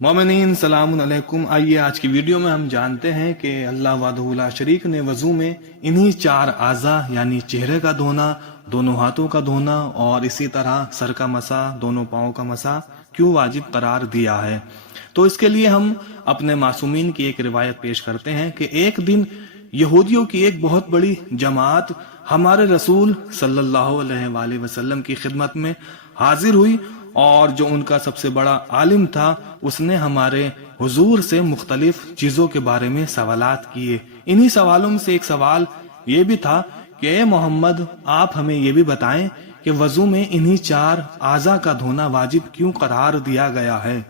مومنین سلام علیکم۔ آئیے آج کی ویڈیو میں ہم جانتے ہیں کہ اللہ وحدہ لا شریک نے وضو میں انہی چار اعضاء یعنی چہرے کا دھونا، دونوں ہاتھوں کا دھونا اور اسی طرح سر کا مسح، دونوں پاؤں کا مسح کیوں واجب قرار دیا ہے۔ تو اس کے لیے ہم اپنے معصومین کی ایک روایت پیش کرتے ہیں کہ ایک دن یہودیوں کی ایک بہت بڑی جماعت ہمارے رسول صلی اللہ علیہ وآلہ وسلم کی خدمت میں حاضر ہوئی، اور جو ان کا سب سے بڑا عالم تھا اس نے ہمارے حضور سے مختلف چیزوں کے بارے میں سوالات کیے۔ انہی سوالوں میں سے ایک سوال یہ بھی تھا کہ اے محمد، آپ ہمیں یہ بھی بتائیں کہ وضو میں انہی چار اعضاء کا دھونا واجب کیوں قرار دیا گیا ہے۔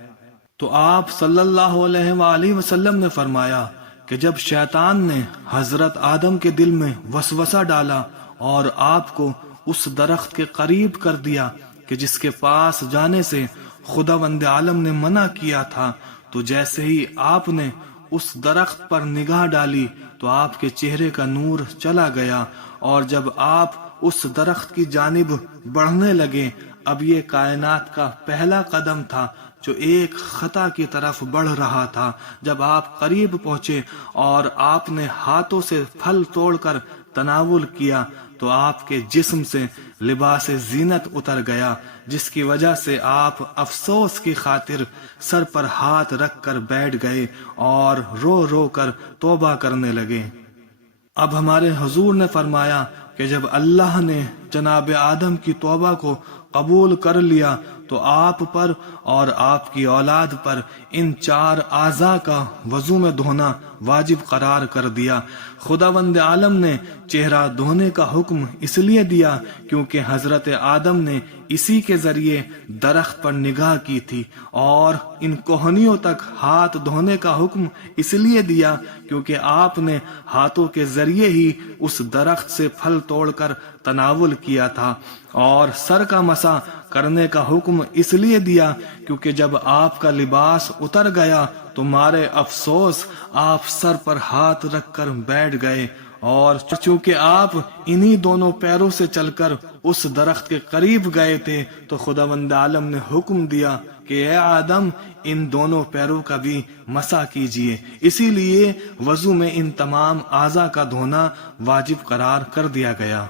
تو آپ صلی اللہ علیہ وآلہ وسلم نے فرمایا کہ جب شیطان نے حضرت آدم کے دل میں وسوسہ ڈالا اور آپ کو اس درخت کے قریب کر دیا کہ جس کے پاس جانے سے خداوند عالم نے منع کیا تھا، تو جیسے ہی آپ نے اس درخت پر نگاہ ڈالی تو آپ کے چہرے کا نور چلا گیا، اور جب آپ اس درخت کی جانب بڑھنے لگے، اب یہ کائنات کا پہلا قدم تھا جو ایک خطا کی طرف بڑھ رہا تھا۔ جب آپ قریب پہنچے اور آپ نے ہاتھوں سے پھل توڑ کر تناول کیا تو آپ کے جسم سے لباس زینت اتر گیا، جس کی وجہ سے آپ افسوس کی خاطر سر پر ہاتھ رکھ کر بیٹھ گئے اور رو رو کر توبہ کرنے لگے۔ اب ہمارے حضور نے فرمایا کہ جب اللہ نے جناب آدم کی توبہ کو قبول کر لیا تو آپ پر اور آپ کی اولاد پر ان چار اعضاء کا وضو میں دھونا واجب قرار کر دیا۔ خداوند عالم نے چہرہ دھونے کا حکم اس لیے دیا کیونکہ حضرت آدم نے اسی کے ذریعے درخت پر نگاہ کی تھی، اور ان کوہنیوں تک ہاتھ دھونے کا حکم اس لیے دیا کیونکہ آپ نے ہاتھوں کے ذریعے ہی اس درخت سے پھل توڑ کر تناول کیا تھا، اور سر کا مسح کرنے کا حکم اس لیے دیا کیونکہ جب آپ کا لباس اتر گیا تو مارے افسوس آپ سر پر ہاتھ رکھ کر بیٹھ گئے، اور چونکہ آپ انہی دونوں پیروں سے چل کر اس درخت کے قریب گئے تھے تو خداوند عالم نے حکم دیا کہ اے آدم، ان دونوں پیروں کا بھی مسح کیجیے۔ اسی لیے وضو میں ان تمام اعضاء کا دھونا واجب قرار کر دیا گیا۔